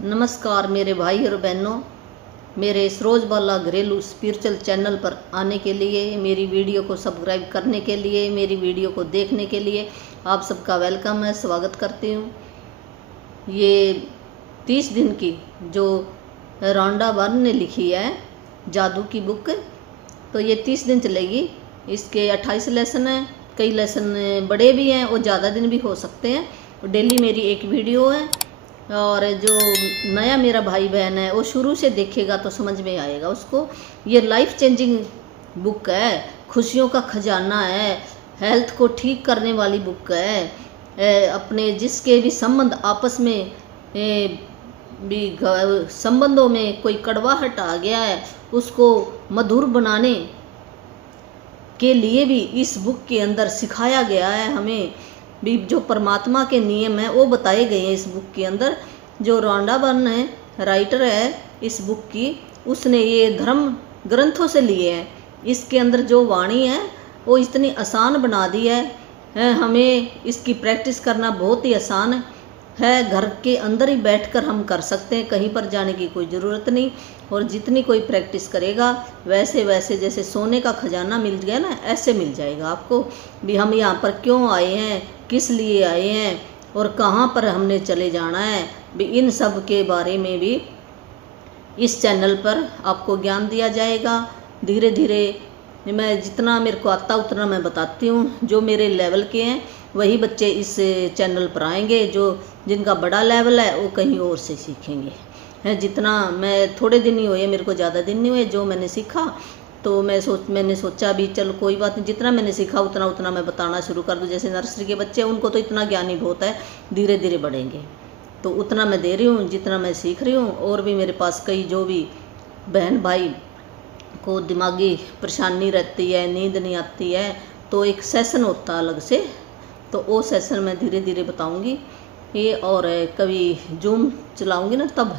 नमस्कार मेरे भाई और बहनों, मेरे सरोजबाला घरेलू स्पिरिचुअल चैनल पर आने के लिए, मेरी वीडियो को सब्सक्राइब करने के लिए, मेरी वीडियो को देखने के लिए आप सबका वेलकम है, स्वागत करती हूँ। ये 30 दिन की जो रॉन्डा बर्न ने लिखी है जादू की बुक, तो ये 30 दिन चलेगी। इसके 28 लेसन हैं, कई लेसन बड़े भी हैं और ज़्यादा दिन भी हो सकते हैं। डेली मेरी एक वीडियो है और जो नया मेरा भाई बहन है वो शुरू से देखेगा तो समझ में आएगा उसको। ये लाइफ चेंजिंग बुक है, खुशियों का खजाना है, हेल्थ को ठीक करने वाली बुक है। अपने जिसके भी संबंध आपस में भी संबंधों में कोई कड़वाहट आ गया है उसको मधुर बनाने के लिए भी इस बुक के अंदर सिखाया गया है। हमें भी जो परमात्मा के नियम हैं वो बताए गए हैं इस बुक के अंदर। जो रॉन्डा बर्न है, राइटर है इस बुक की, उसने ये धर्म ग्रंथों से लिए हैं। इसके अंदर जो वाणी है वो इतनी आसान बना दी है। हमें इसकी प्रैक्टिस करना बहुत ही आसान है। घर के अंदर ही बैठकर हम कर सकते हैं, कहीं पर जाने की कोई ज़रूरत नहीं। और जितनी कोई प्रैक्टिस करेगा वैसे वैसे जैसे सोने का खजाना मिल गया ना, ऐसे मिल जाएगा आपको। भी हम यहाँ पर क्यों आए हैं, किस लिए आए हैं और कहाँ पर हमने चले जाना है, भी इन सब के बारे में भी इस चैनल पर आपको ज्ञान दिया जाएगा। धीरे धीरे मैं जितना मेरे को आता उतना मैं बताती हूँ। जो मेरे लेवल के हैं वही बच्चे इस चैनल पर आएंगे, जो जिनका बड़ा लेवल है वो कहीं और से सीखेंगे। है जितना मैं थोड़े दिन ही हुए, मेरे को ज़्यादा दिन नहीं हुए, जो मैंने सीखा तो मैंने सोचा भी चलो कोई बात नहीं, जितना मैंने सीखा उतना मैं बताना शुरू कर दूँ। जैसे नर्सरी के बच्चे उनको तो इतना ज्ञान ही बहुत है, धीरे धीरे बढ़ेंगे, तो उतना मैं दे रही हूँ जितना मैं सीख रही हूँ। और भी मेरे पास कई जो भी बहन भाई को दिमागी परेशानी रहती है, नींद नहीं आती है, तो एक सेशन होता है अलग से, तो वो सेशन मैं धीरे धीरे बताऊँगी ये। और कभी जूम चलाऊँगी ना तब,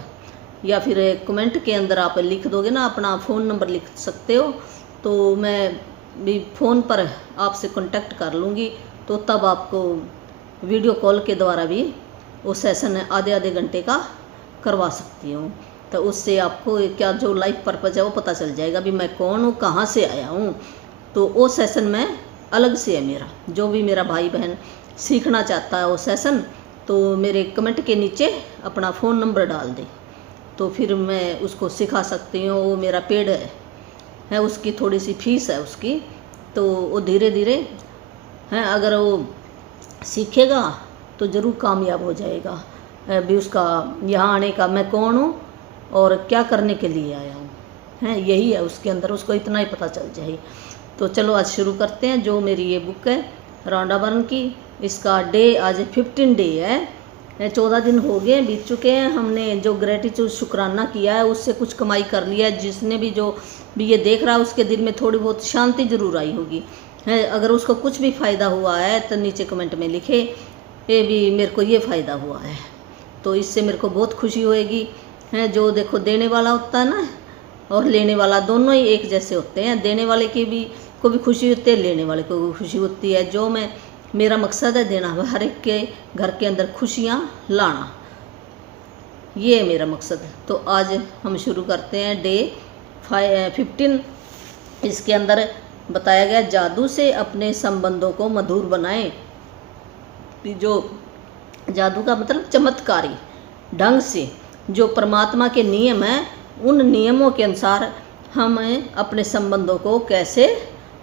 या फिर कमेंट के अंदर आप लिख दोगे ना, अपना फ़ोन नंबर लिख सकते हो, तो मैं भी फ़ोन पर आपसे कांटेक्ट कर लूँगी, तो तब आपको वीडियो कॉल के द्वारा भी वो सेशन आधे घंटे का करवा सकती हूँ। तो उससे आपको क्या जो लाइफ पर्पज़ है वो पता चल जाएगा भी मैं कौन हूँ, कहाँ से आया हूँ। तो वो सेशन में अलग से है मेरा। जो भी मेरा भाई बहन सीखना चाहता है वो सेशन, तो मेरे कमेंट के नीचे अपना फ़ोन नंबर डाल दे, तो फिर मैं उसको सिखा सकती हूँ। वो मेरा पेड है, उसकी थोड़ी सी फीस है उसकी, तो वो धीरे धीरे है अगर वो सीखेगा तो ज़रूर कामयाब हो जाएगा। भी उसका यहाँ आने का मैं कौन हूँ और क्या करने के लिए आया हूँ, है यही है उसके अंदर, उसको इतना ही पता चल जाए। तो चलो आज शुरू करते हैं। जो मेरी ये बुक है रॉन्डा बर्न की, इसका डे आज 15 डे है। 14 दिन हो गए, बीत चुके हैं। हमने जो ग्रेटिट्यूड शुक्राना किया है उससे कुछ कमाई कर लिया है। जिसने भी जो भी ये देख रहा है उसके दिल में थोड़ी बहुत शांति जरूर आई होगी, है। अगर उसको कुछ भी फ़ायदा हुआ है तो नीचे कमेंट में लिखे ये भी मेरे को ये फ़ायदा हुआ है, तो इससे मेरे को बहुत खुशी होएगी। है जो देखो देने वाला होता है ना और लेने वाला, दोनों ही एक जैसे होते हैं। देने वाले की भी को भी खुशी होती है, लेने वाले को भी खुशी होती है। जो मेरा मकसद है देना, हर एक के घर के अंदर खुशियाँ लाना, ये है मेरा मकसद। तो आज हम शुरू करते हैं डे 15। इसके अंदर बताया गया जादू से अपने संबंधों को मधुर बनाएं। जो जादू का मतलब चमत्कारी ढंग से जो परमात्मा के नियम हैं, उन नियमों के अनुसार हम अपने संबंधों को कैसे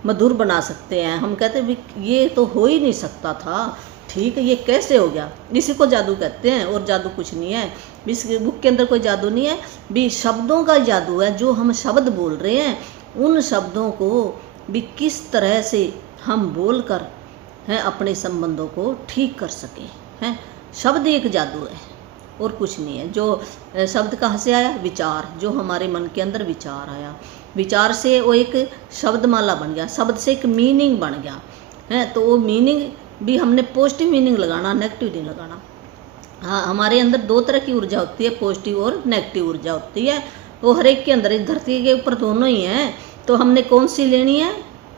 मधुर बना सकते हैं। हम कहते हैं ये तो हो ही नहीं सकता था, ठीक है ये कैसे हो गया, इसी को जादू कहते हैं। और जादू कुछ नहीं है, इस बुक के अंदर कोई जादू नहीं है, भी शब्दों का जादू है। जो हम शब्द बोल रहे हैं उन शब्दों को भी किस तरह से हम बोल कर हैं अपने संबंधों को ठीक कर सकें, हैं। शब्द एक जादू है और कुछ नहीं है। जो शब्द कहाँ से आया, विचार, जो हमारे मन के अंदर विचार आया, विचार से वो एक शब्दमाला बन गया, शब्द से एक मीनिंग बन गया, है। तो वो मीनिंग भी हमने पॉजिटिव मीनिंग लगाना, नेगेटिव नहीं लगाना। हाँ, हमारे अंदर दो तरह की ऊर्जा होती है, पॉजिटिव और नेगेटिव ऊर्जा होती है। वो हर एक के अंदर, इस धरती के ऊपर दोनों ही हैं। तो हमने कौन सी लेनी है,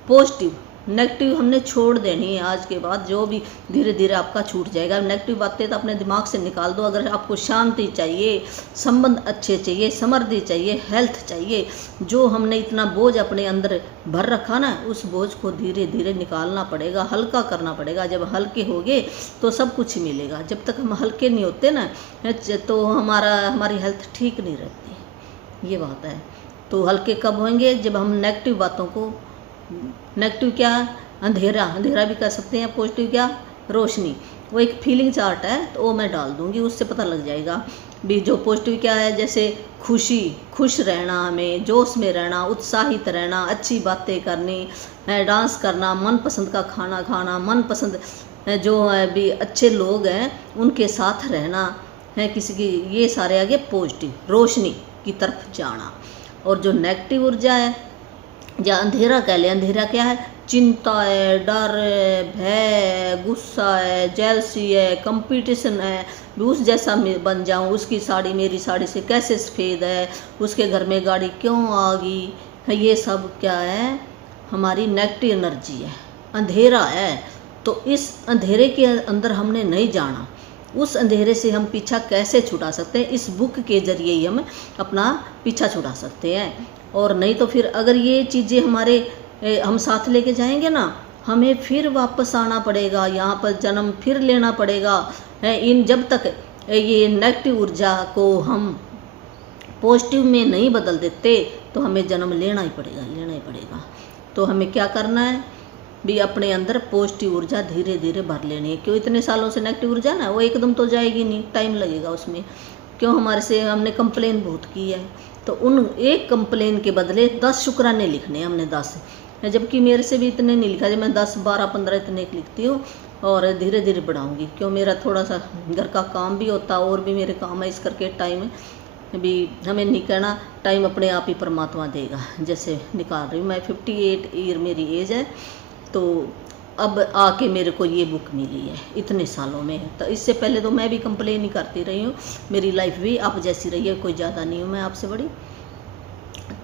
पॉजिटिव नेगेटिव हमने छोड़ देनी है आज के बाद, जो भी धीरे धीरे आपका छूट जाएगा। नेगेटिव बातें तो अपने दिमाग से निकाल दो। अगर आपको शांति चाहिए, संबंध अच्छे चाहिए, समृद्धि चाहिए, हेल्थ चाहिए, जो हमने इतना बोझ अपने अंदर भर रखा ना, उस बोझ को धीरे धीरे निकालना पड़ेगा, हल्का करना पड़ेगा। जब हल्के होगे तो सब कुछ मिलेगा। जब तक हम हल्के नहीं होते ना, तो हमारी हेल्थ ठीक नहीं रहती, ये बात है। तो हल्के कब होंगे? जब हम नेगेटिव बातों को, नेगेटिव क्या है? अंधेरा, अंधेरा भी कह सकते हैं। पॉजिटिव क्या? रोशनी। वो एक फीलिंग चार्ट है, तो वो मैं डाल दूंगी, उससे पता लग जाएगा भी। जो पॉजिटिव क्या है? जैसे खुशी, खुश रहना, हमें जोश में रहना, उत्साहित रहना, अच्छी बातें करनी, डांस करना, मनपसंद का खाना खाना, मनपसंद जो है भी अच्छे लोग हैं उनके साथ रहना है किसी की, ये सारे आगे पॉजिटिव, रोशनी की तरफ जाना। और जो नेगेटिव ऊर्जा है या अंधेरा कह ले, अंधेरा क्या है? चिंता है, डर है, भय, गुस्सा है, जेलसी है, कंपटीशन है, उस जैसा मैं बन जाऊं, उसकी साड़ी मेरी साड़ी से कैसे सफ़ेद है, उसके घर में गाड़ी क्यों आ गई है, ये सब क्या है? हमारी नेगेटिव एनर्जी है, अंधेरा है। तो इस अंधेरे के अंदर हमने नहीं जाना। उस अंधेरे से हम पीछा कैसे छुड़ा सकते हैं? इस बुक के जरिए ही हम अपना पीछा छुड़ा सकते हैं। और नहीं तो फिर अगर ये चीज़ें हम साथ लेके जाएंगे ना, हमें फिर वापस आना पड़ेगा, यहाँ पर जन्म फिर लेना पड़ेगा। जब तक ये नेगेटिव ऊर्जा को हम पॉजिटिव में नहीं बदल देते तो हमें जन्म लेना ही पड़ेगा। तो हमें क्या करना है भी? अपने अंदर पॉजिटिव ऊर्जा धीरे धीरे भर लेनी है। क्यों? इतने सालों से नेगेटिव ऊर्जा ना, वो एकदम तो जाएगी नहीं, टाइम लगेगा उसमें। क्यों? हमारे से हमने कंप्लेन बहुत की है, तो उन एक कंप्लेन के बदले 10 शुक्राने लिखने हमने, 10। जबकि मेरे से भी इतने नहीं लिखा, जब मैं 10, 12, 15 इतने लिखती हूँ और धीरे धीरे बढ़ाऊँगी। क्यों? मेरा थोड़ा सा घर का काम भी होता, और भी मेरे काम है, इस करके टाइम भी हमें नहीं कहना, टाइम अपने आप ही परमात्मा देगा। जैसे निकाल रही हूँ मैं, 58 ईयर मेरी एज है, तो अब आके मेरे को ये बुक मिली है इतने सालों में। तो इससे पहले तो मैं भी कंप्लेन ही करती रही हूँ, मेरी लाइफ भी आप जैसी रही है, कोई ज़्यादा नहीं हूँ मैं आपसे बड़ी।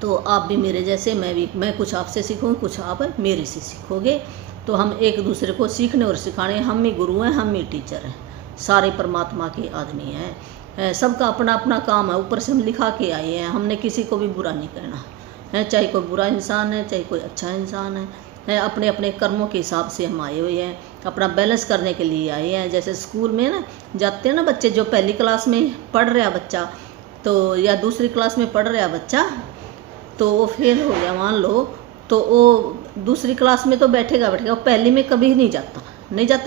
तो आप भी मेरे जैसे, मैं कुछ आपसे सीखूँ, कुछ आप मेरे से सीखोगे। तो हम एक दूसरे को सीखने और सिखाने, हम ही गुरु हैं, हम ही टीचर हैं, सारे परमात्मा के आदमी हैं। सबका अपना अपना काम है, ऊपर से हम लिखा के आए हैं, हमने किसी को भी बुरा नहीं कहना है। चाहे कोई बुरा इंसान है, चाहे कोई अच्छा इंसान है, अपने अपने कर्मों के हिसाब से हम आए हुए हैं, अपना बैलेंस करने के लिए आए हैं। जैसे स्कूल में ना जाते हैं ना बच्चे, जो पहली क्लास में पढ़ रहा बच्चा, तो या दूसरी क्लास में पढ़ रहा बच्चा, तो वो फेल हो गया मान लो, तो वो दूसरी क्लास में तो बैठेगा, वो पहली में कभी नहीं जाता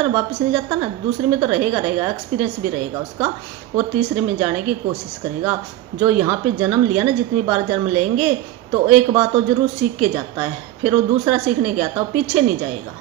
ना, वापस नहीं जाता ना, दूसरी में तो रहेगा, एक्सपीरियंस भी रहेगा उसका, और तीसरे में जाने की कोशिश करेगा। जो यहाँ पे जन्म लिया ना, जितनी बार जन्म लेंगे तो एक बात तो जरूर सीख के जाता है, फिर वो दूसरा सीखने के आता है, पीछे नहीं जाएगा।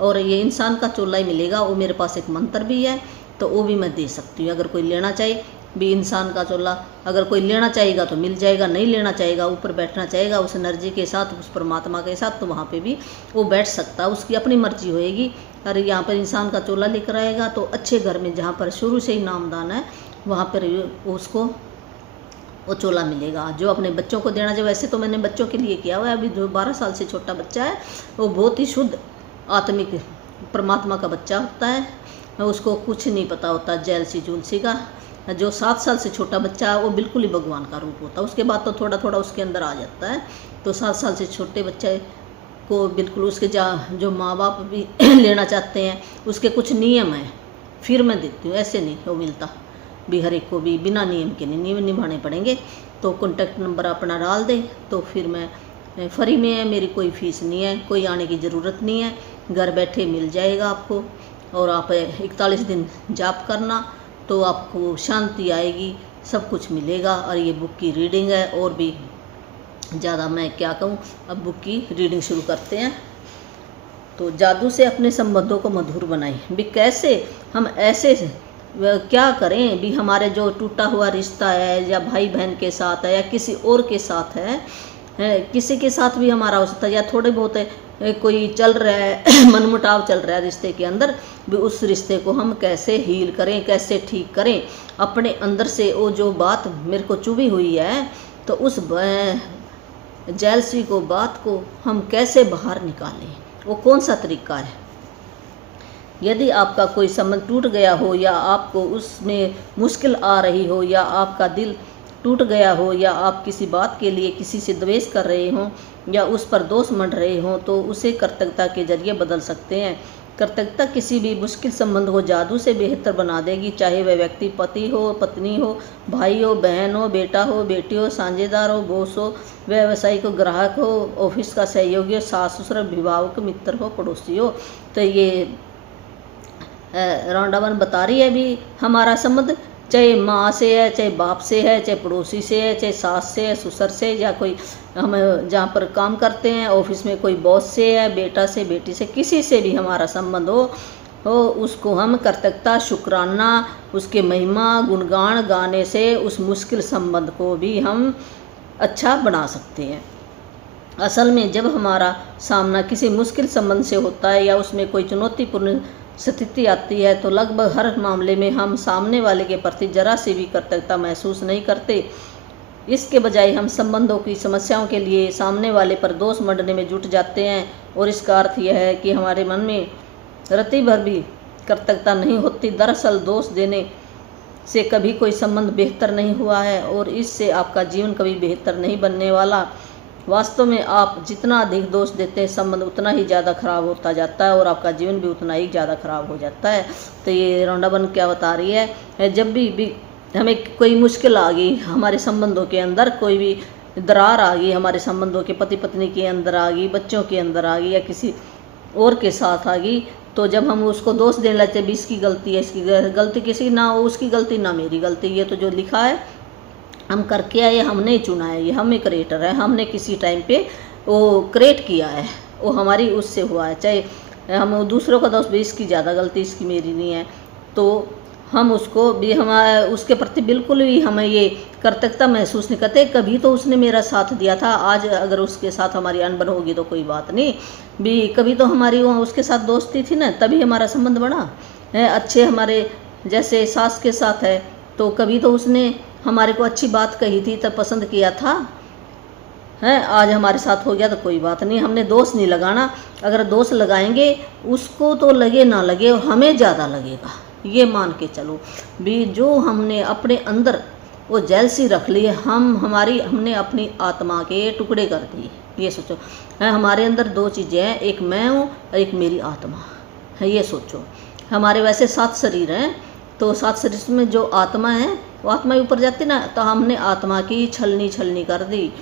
और ये इंसान का चोला ही मिलेगा। वो मेरे पास एक मंत्र भी है, तो वो भी मैं दे सकती हूँ, अगर कोई लेना चाहे भी। इंसान का चोला अगर कोई लेना चाहेगा तो मिल जाएगा, नहीं लेना चाहेगा, ऊपर बैठना चाहेगा उस एनर्जी के साथ, उस परमात्मा के साथ, तो वहाँ पे भी वो बैठ सकता है, उसकी अपनी मर्जी होएगी। अरे यहाँ पर इंसान का चोला लेकर आएगा तो अच्छे घर में, जहाँ पर शुरू से ही नामदान है, वहाँ पर उसको वो चोला मिलेगा जो अपने बच्चों को देना चाहिए। वैसे तो मैंने बच्चों के लिए किया हुआ है। अभी जो 12 साल से छोटा बच्चा है, वो बहुत ही शुद्ध आत्मिक परमात्मा का बच्चा होता है, उसको कुछ नहीं पता होता जेलसी जूलसी का। जो 7 साल से छोटा बच्चा है, वो बिल्कुल ही भगवान का रूप होता है। उसके बाद तो थोड़ा थोड़ा उसके अंदर आ जाता है। तो 7 साल से छोटे बच्चे को बिल्कुल उसके जो माँ बाप भी लेना चाहते हैं, उसके कुछ नियम हैं, फिर मैं देती हूँ, ऐसे नहीं वो मिलता भी, हर एक को भी बिना नियम के नियम निभाने पड़ेंगे। तो कॉन्टैक्ट नंबर अपना डाल दे, तो फिर मैं फ्री में है, मेरी कोई फीस नहीं है, कोई आने की ज़रूरत नहीं है, घर बैठे मिल जाएगा आपको। और आप 41 दिन जाप करना, तो आपको शांति आएगी, सब कुछ मिलेगा। और ये बुक की रीडिंग है, और भी ज़्यादा मैं क्या कहूँ, अब बुक की रीडिंग शुरू करते हैं। तो जादू से अपने संबंधों को मधुर बनाएं भी। कैसे हम ऐसे क्या करें भी, हमारे जो टूटा हुआ रिश्ता है, या भाई बहन के साथ है, या किसी और के साथ है, किसी के साथ भी हमारा हो सकता है, या थोड़े बहुत कोई चल रहा है मनमुटाव चल रहा है रिश्ते के अंदर भी, उस रिश्ते को हम कैसे हील करें, कैसे ठीक करें। अपने अंदर से वो जो बात मेरे को चुभी हुई है, तो उस जेलसी को, बात को हम कैसे बाहर निकालें, वो कौन सा तरीका है। यदि आपका कोई संबंध टूट गया हो या आपको उसमें मुश्किल आ रही हो या आपका दिल टूट गया हो या आप किसी बात के लिए किसी से द्वेष कर रहे हों या उस पर दोष मंड रहे हों तो उसे कृतज्ञता के जरिए बदल सकते हैं। कृतज्ञता किसी भी मुश्किल संबंध को जादू से बेहतर बना देगी, चाहे वह व्यक्ति पति हो, पत्नी हो, भाई हो, बहन हो, बेटा हो, बेटी हो, साझेदार हो, बॉस हो, व्यवसायिक हो, ग्राहक हो, ऑफिस का सहयोगी हो, सास ससुर, अभिभावक, मित्र हो, पड़ोसी हो। तो ये राउंड वन बता रही है भी हमारा संबंध चाहे माँ से है, चाहे बाप से है, चाहे पड़ोसी से है, चाहे सास से है, ससुर से, या कोई हम जहाँ पर काम करते हैं ऑफिस में कोई बॉस से है, बेटा से, बेटी से, किसी से भी हमारा संबंध हो उसको हम कृतज्ञता, शुक्राना, उसके महिमा गुणगान गाने से उस मुश्किल संबंध को भी हम अच्छा बना सकते हैं। असल में जब हमारा सामना किसी मुश्किल संबंध से होता है या उसमें कोई चुनौतीपूर्ण स्थिति आती है तो लगभग हर मामले में हम सामने वाले के प्रति जरा सी भी कृतज्ञता महसूस नहीं करते। इसके बजाय हम संबंधों की समस्याओं के लिए सामने वाले पर दोष मंडने में जुट जाते हैं और इसका अर्थ यह है कि हमारे मन में रत्ती भर भी कृतज्ञता नहीं होती। दरअसल दोष देने से कभी कोई संबंध बेहतर नहीं हुआ है और इससे आपका जीवन कभी बेहतर नहीं बनने वाला। वास्तव में आप जितना अधिक दोष देते हैं संबंध उतना ही ज़्यादा खराब होता जाता है और आपका जीवन भी उतना ही ज़्यादा खराब हो जाता है। तो ये राउंड वन क्या बता रही है, जब भी हमें कोई मुश्किल आ गई हमारे संबंधों के अंदर, कोई भी दरार आ गई हमारे संबंधों के पति पत्नी के अंदर आ गई, बच्चों के अंदर आ गई या किसी और के साथ आ गई, तो जब हम उसको दोष देने लगते भी इसकी गलती है, इसकी गलती किसी ना हो, उसकी गलती ना मेरी गलती, ये तो जो लिखा है हम करके आए, हमने चुना है, ये हमें क्रिएटर है, हमने किसी टाइम पे वो क्रिएट किया है, वो हमारी उससे हुआ है। चाहे हम दूसरों का दोष भी इसकी ज़्यादा गलती, इसकी मेरी नहीं है, तो हम उसको भी हमारे उसके प्रति बिल्कुल भी हमें ये कृतज्ञता महसूस नहीं करते। कभी तो उसने मेरा साथ दिया था, आज अगर उसके साथ हमारी अनबन होगी तो कोई बात नहीं, भी कभी तो हमारी वहाँ उसके साथ दोस्ती थी ना, तभी हमारा संबंध बना है। अच्छे हमारे जैसे सास के साथ है तो कभी तो उसने हमारे को अच्छी बात कही थी तब पसंद किया था है, आज हमारे साथ हो गया तो कोई बात नहीं, हमने दोष नहीं लगाना। अगर दोष लगाएंगे उसको तो लगे ना लगे हमें ज़्यादा लगेगा, ये मान के चलो भी। जो हमने अपने अंदर वो जेलसी रख ली है, हमने अपनी आत्मा के टुकड़े कर दिए। ये सोचो है, हमारे अंदर दो चीज़ें हैं, एक मैं हूँ और एक मेरी आत्मा है। ये सोचो हमारे वैसे 7 शरीर हैं, तो 7 शरीर में जो आत्मा है वो आत्मा ऊपर जाती ना, तो हमने आत्मा की छलनी कर दी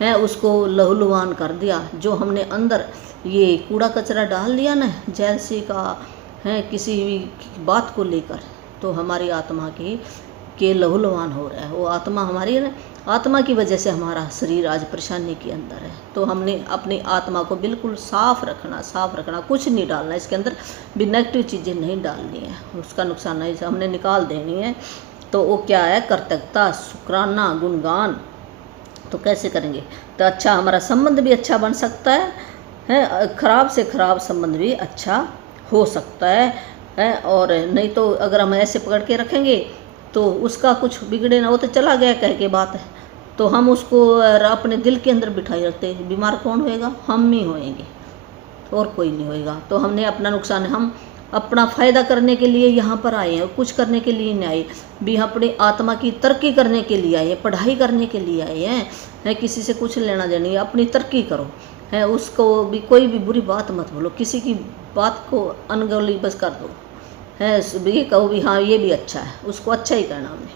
है, उसको लहूलुहान कर दिया। जो हमने अंदर ये कूड़ा कचरा डाल दिया ना जेलसी का है किसी भी बात को लेकर, तो हमारी आत्मा के लहूलुहान हो रहा है। वो आत्मा हमारी आत्मा की वजह से हमारा शरीर आज परेशानी के अंदर है। तो हमने अपनी आत्मा को बिल्कुल साफ रखना, कुछ नहीं डालना इसके अंदर, भी नेगेटिव चीज़ें नहीं डालनी है, उसका नुकसान नहीं हमने निकाल देनी है। तो वो क्या है, कृतज्ञता, शुक्राना, गुणगान। तो कैसे करेंगे तो अच्छा हमारा संबंध भी अच्छा बन सकता है, खराब से खराब संबंध भी अच्छा हो सकता है। और नहीं तो अगर हम ऐसे पकड़ के रखेंगे तो उसका कुछ बिगड़े ना हो तो चला गया कह के बात है, तो हम उसको अपने दिल के अंदर बिठाए रखते हैं। बीमार कौन होएगा, हम ही होएंगे और कोई नहीं होएगा। तो हमने अपना नुकसान, हम अपना फ़ायदा करने के लिए यहाँ पर आए हैं, कुछ करने के लिए नहीं आए भी, अपनी आत्मा की तरक्की करने के लिए आए हैं, पढ़ाई करने के लिए आए हैं, किसी से कुछ लेना देना नहीं, अपनी तरक्की करो है। उसको भी कोई भी बुरी बात मत बोलो, किसी की बात को अनगौली बस कर दो है, ये कहो भी हाँ ये भी अच्छा है, उसको अच्छा ही करना हमने,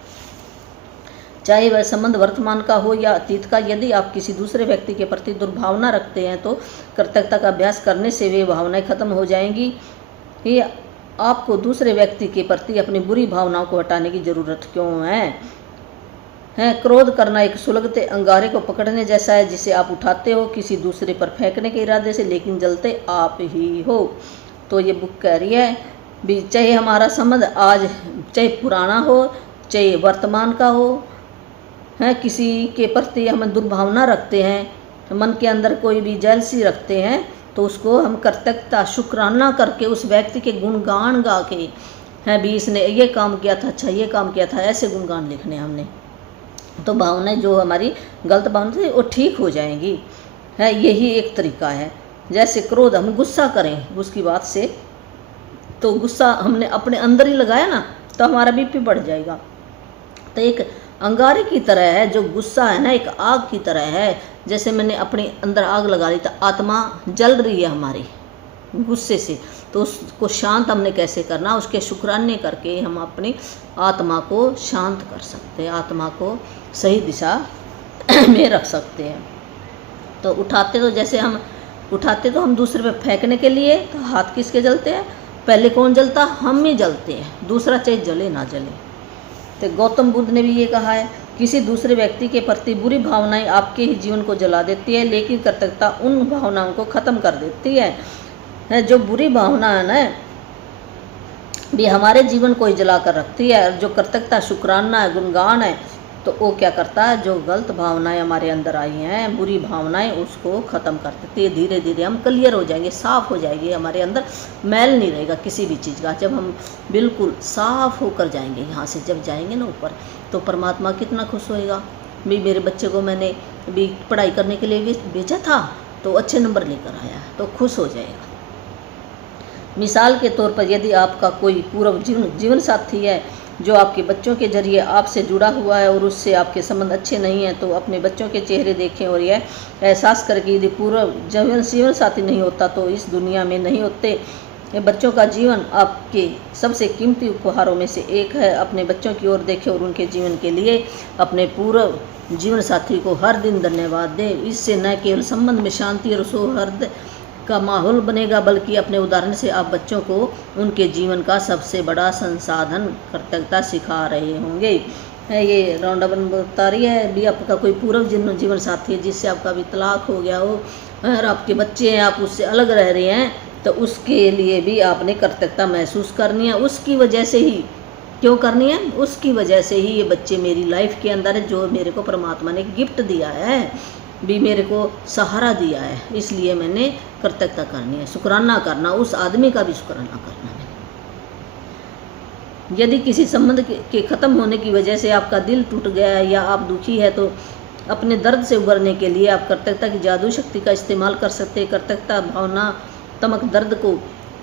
चाहे वह संबंध वर्तमान का हो या अतीत का। यदि आप किसी दूसरे व्यक्ति के प्रति दुर्भावना रखते हैं तो कृतज्ञता का अभ्यास करने से वे भावनाएं खत्म हो जाएंगी। ये आपको दूसरे व्यक्ति के प्रति अपनी बुरी भावनाओं को हटाने की ज़रूरत क्यों है। क्रोध करना एक सुलगते अंगारे को पकड़ने जैसा है, जिसे आप उठाते हो किसी दूसरे पर फेंकने के इरादे से, लेकिन जलते आप ही हो। तो ये बुक कह रही है भी चाहे हमारा संबंध आज चाहे पुराना हो चाहे वर्तमान का हो है, किसी के प्रति हम दुर्भावना रखते हैं, मन के अंदर कोई भी जेलसी रखते हैं, तो उसको हम कृतज्ञता शुक्राना करके उस व्यक्ति के गुणगान गा के हैं भी, इसने ये काम किया था, अच्छा ये काम किया था, ऐसे गुणगान लिखने हमने, तो भावनाएं जो हमारी गलत भावना थी वो ठीक हो जाएंगी है। यही एक तरीका है। जैसे क्रोध, हम गुस्सा करें उसकी बात से, तो गुस्सा हमने अपने अंदर ही लगाया ना, तो हमारा बीपी बढ़ जाएगा। तो एक अंगारे की तरह है जो गुस्सा है ना, एक आग की तरह है। जैसे मैंने अपने अंदर आग लगा ली, तो आत्मा जल रही है हमारी गुस्से से, तो उसको शांत हमने कैसे करना, उसके शुक्राने करके हम अपनी आत्मा को शांत कर सकते हैं, आत्मा को सही दिशा में रख सकते हैं। तो उठाते तो जैसे हम उठाते तो हम दूसरे पे फेंकने के लिए, तो हाथ किसके जलते हैं, पहले कौन जलता, हम ही जलते हैं, दूसरा चाहे जले ना जले। तो गौतम बुद्ध ने भी ये कहा है, किसी दूसरे व्यक्ति के प्रति बुरी भावनाएं आपके ही जीवन को जला देती है, लेकिन कृतज्ञता उन भावनाओं को ख़त्म कर देती है। जो बुरी भावना है ना, भी हमारे जीवन को ही जला कर रखती है, और जो कृतज्ञता, शुक्राना है, गुणगान है, तो वो क्या करता है, जो गलत भावनाएं हमारे अंदर आई हैं, बुरी भावनाएं, उसको ख़त्म कर देती है। धीरे धीरे हम क्लियर हो जाएंगे, साफ़ हो जाएंगे, हमारे अंदर मैल नहीं रहेगा किसी भी चीज़ का। जब हम बिल्कुल साफ़ होकर जाएंगे यहाँ से, जब जाएंगे ना ऊपर, तो परमात्मा कितना खुश होएगा। भी मेरे बच्चे को मैंने भी पढ़ाई करने के लिए भेजा था, तो अच्छे नंबर लेकर आया, तो खुश हो जाएगा। मिसाल के तौर पर, यदि आपका कोई पूर्व जीवन साथी है जो आपके बच्चों के जरिए आपसे जुड़ा हुआ है और उससे आपके संबंध अच्छे नहीं हैं, तो अपने बच्चों के चेहरे देखें और यह एहसास करें कि यदि पूर्व जीवन साथी नहीं होता तो इस दुनिया में नहीं होते। ये बच्चों का जीवन आपके सबसे कीमती उपहारों में से एक है। अपने बच्चों की ओर देखें और उनके जीवन के लिए अपने पूर्व जीवन साथी को हर दिन धन्यवाद दें। इससे न केवल संबंध में शांति और सौहार्द का माहौल बनेगा, बल्कि अपने उदाहरण से आप बच्चों को उनके जीवन का सबसे बड़ा संसाधन कृतज्ञता सिखा रहे होंगे। ये राउंड अप बता रही है भी, आपका कोई पूर्व जीवन साथी है जिससे आपका भी तलाक हो गया हो और आपके बच्चे हैं, आप उससे अलग रह रहे हैं, तो उसके लिए भी आपने कृतज्ञता महसूस करनी है। उसकी वजह से ही, क्यों करनी है, उसकी वजह से ही ये बच्चे मेरी लाइफ के अंदर है, जो मेरे को परमात्मा ने गिफ्ट दिया है, भी मेरे को सहारा दिया है, इसलिए मैंने कृतज्ञता करनी है, शुक्राना करना, उस आदमी का भी शुक्राना करना है। यदि किसी संबंध के ख़त्म होने की वजह से आपका दिल टूट गया है या आप दुखी है, तो अपने दर्द से उबरने के लिए आप कृतज्ञता की जादू शक्ति का इस्तेमाल कर सकते हैं। कृतज्ञता भावनात्मक दर्द को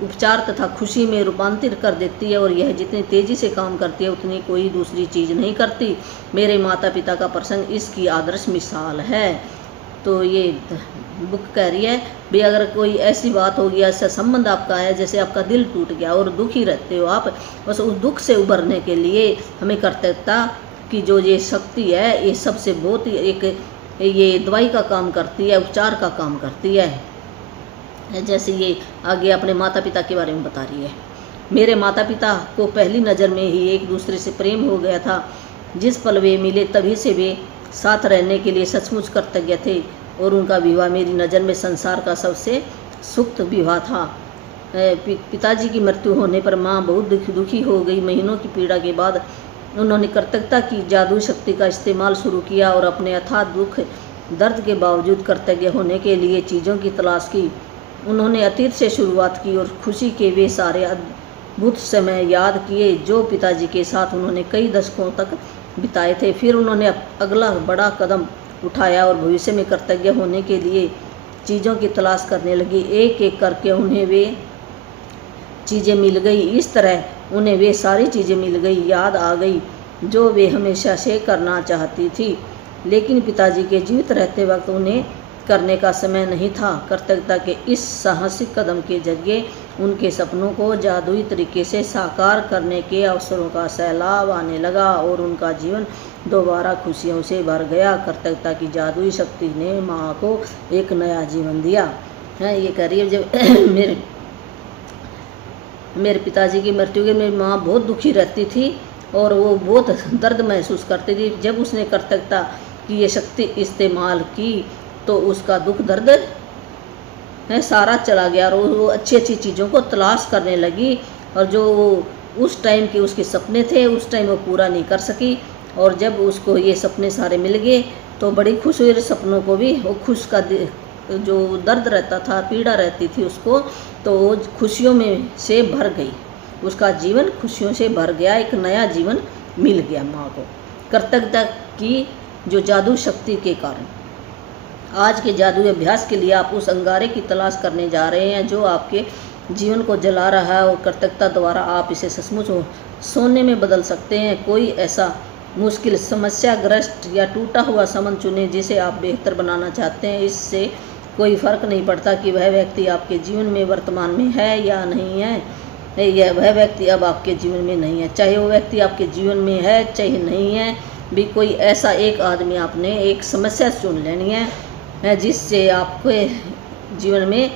उपचार तथा खुशी में रूपांतरित कर देती है, और यह जितनी तेज़ी से काम करती है उतनी कोई दूसरी चीज़ नहीं करती। मेरे माता पिता का प्रसंग इसकी आदर्श मिसाल है। तो ये बुक कह रही है भी, अगर कोई ऐसी बात होगी, ऐसा संबंध आपका है, जैसे आपका दिल टूट गया और दुखी रहते हो आप, बस उस दुख से उबरने के लिए हमें कृतज्ञता की जो ये शक्ति है, ये सबसे बहुत एक ये दवाई का काम करती है, उपचार का काम करती है। जैसे ये आगे अपने माता पिता के बारे में बता रही है। मेरे माता पिता को पहली नज़र में ही एक दूसरे से प्रेम हो गया था। जिस पल वे मिले तभी से वे साथ रहने के लिए सचमुच कृतज्ञ थे, और उनका विवाह मेरी नज़र में संसार का सबसे सुख विवाह था। पिताजी की मृत्यु होने पर माँ बहुत दुखी हो गई। महीनों की पीड़ा के बाद उन्होंने कृतज्ञता की जादू शक्ति का इस्तेमाल शुरू किया और अपने अथाह दुख दर्द के बावजूद कृतज्ञ होने के लिए चीज़ों की तलाश की। उन्होंने अतीत से शुरुआत की और खुशी के वे सारे अद्भुत समय याद किए जो पिताजी के साथ उन्होंने कई दशकों तक बिताए थे। फिर उन्होंने अगला बड़ा कदम उठाया और भविष्य में कृतज्ञ होने के लिए चीज़ों की तलाश करने लगी। एक एक करके उन्हें वे चीज़ें मिल गई। इस तरह उन्हें वे सारी चीज़ें मिल गई, याद आ गई जो वे हमेशा से करना चाहती थी, लेकिन पिताजी के जीवित रहते वक्त उन्हें करने का समय नहीं था। कृतज्ञता के इस साहसिक कदम के जरिए उनके सपनों को जादुई तरीके से साकार करने के अवसरों का सैलाब आने लगा और उनका जीवन दोबारा खुशियों से भर गया। कृतज्ञता की जादुई शक्ति ने माँ को एक नया जीवन दिया है। ये कह रही है, जब मेरे पिताजी की मृत्यु के मेरी माँ बहुत दुखी रहती थी और वो बहुत दर्द महसूस करती थी। जब उसने कृतज्ञता की ये शक्ति इस्तेमाल की तो उसका दुख दर्द है सारा चला गया और वो अच्छी अच्छी चीज़ों को तलाश करने लगी, और जो वो उस टाइम के उसके सपने थे उस टाइम वो पूरा नहीं कर सकी, और जब उसको ये सपने सारे मिल गए तो बड़ी खुश हुई। सपनों को भी वो खुश का जो दर्द रहता था, पीड़ा रहती थी उसको, तो वो खुशियों में से भर गई, उसका जीवन खुशियों से भर गया, एक नया जीवन मिल गया माँ को कृतज्ञता की जो जादू शक्ति के कारण। आज के जादुई अभ्यास के लिए आप उस अंगारे की तलाश करने जा रहे हैं जो आपके जीवन को जला रहा है, और कृतज्ञता द्वारा आप इसे सचमुच सोने में बदल सकते हैं। कोई ऐसा मुश्किल, समस्याग्रस्त या टूटा हुआ संबंध चुनें जिसे आप बेहतर बनाना चाहते हैं। इससे कोई फर्क नहीं पड़ता कि वह व्यक्ति आपके जीवन में वर्तमान में है या नहीं है, या वह व्यक्ति अब आपके जीवन में नहीं है। चाहे वो व्यक्ति आपके जीवन में है चाहे नहीं है, भी कोई ऐसा एक आदमी आपने एक समस्या चुन लेनी है जिससे आपके जीवन में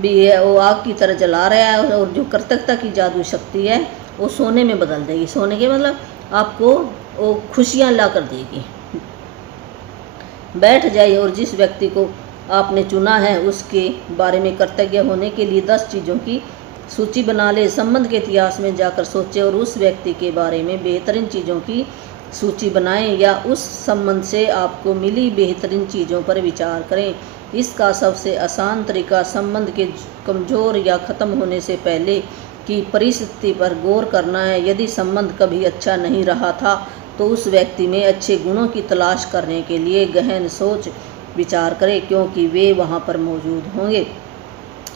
भी वो आग की तरह जला रहा है, और जो कृतज्ञता की जादू शक्ति है वो सोने में बदल देगी। सोने के मतलब आपको वो खुशियाँ ला कर देगी। बैठ जाइए और जिस व्यक्ति को आपने चुना है उसके बारे में कृतज्ञ होने के लिए 10 चीज़ों की सूची बना ले। संबंध के इतिहास में जाकर सोचें और उस व्यक्ति के बारे में बेहतरीन चीज़ों की सूची बनाएं, या उस संबंध से आपको मिली बेहतरीन चीज़ों पर विचार करें। इसका सबसे आसान तरीका संबंध के कमज़ोर या ख़त्म होने से पहले की परिस्थिति पर गौर करना है। यदि संबंध कभी अच्छा नहीं रहा था तो उस व्यक्ति में अच्छे गुणों की तलाश करने के लिए गहन सोच विचार करें, क्योंकि वे वहाँ पर मौजूद होंगे।